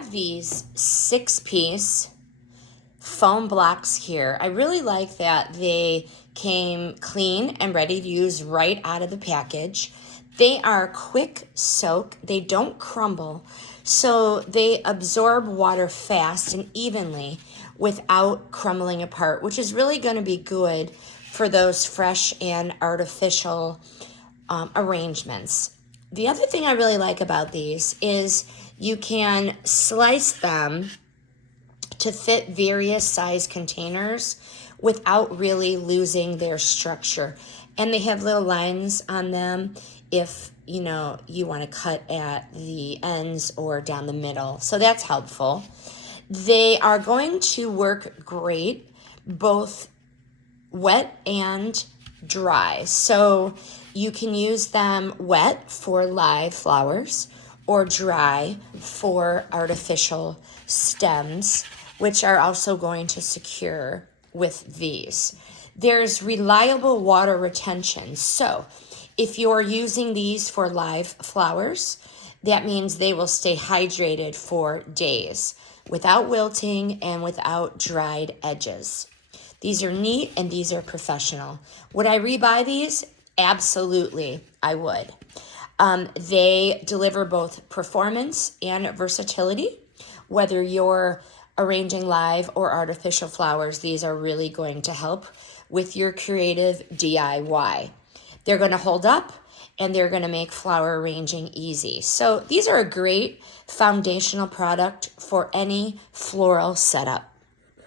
have these 6-piece foam blocks here. I really like that they came clean and ready to use right out of the package. They are quick soak. They don't crumble, so they absorb water fast and evenly without crumbling apart, which is really going to be good for those fresh and artificial arrangements. The other thing I really like about these is you can slice them to fit various size containers without really losing their structure. And they have little lines on them if you want to cut at the ends or down the middle. So that's helpful. They are going to work great both wet and dry. So you can use them wet for live flowers or dry for artificial stems, which are also going to secure with these. There's reliable water retention. So if you're using these for live flowers, that means they will stay hydrated for days without wilting and without dried edges. These are neat and these are professional. Would I rebuy these? Absolutely, I would. They deliver both performance and versatility. Whether you're arranging live or artificial flowers, these are really going to help with your creative DIY. They're going to hold up and they're going to make flower arranging easy. So these are a great foundational product for any floral setup.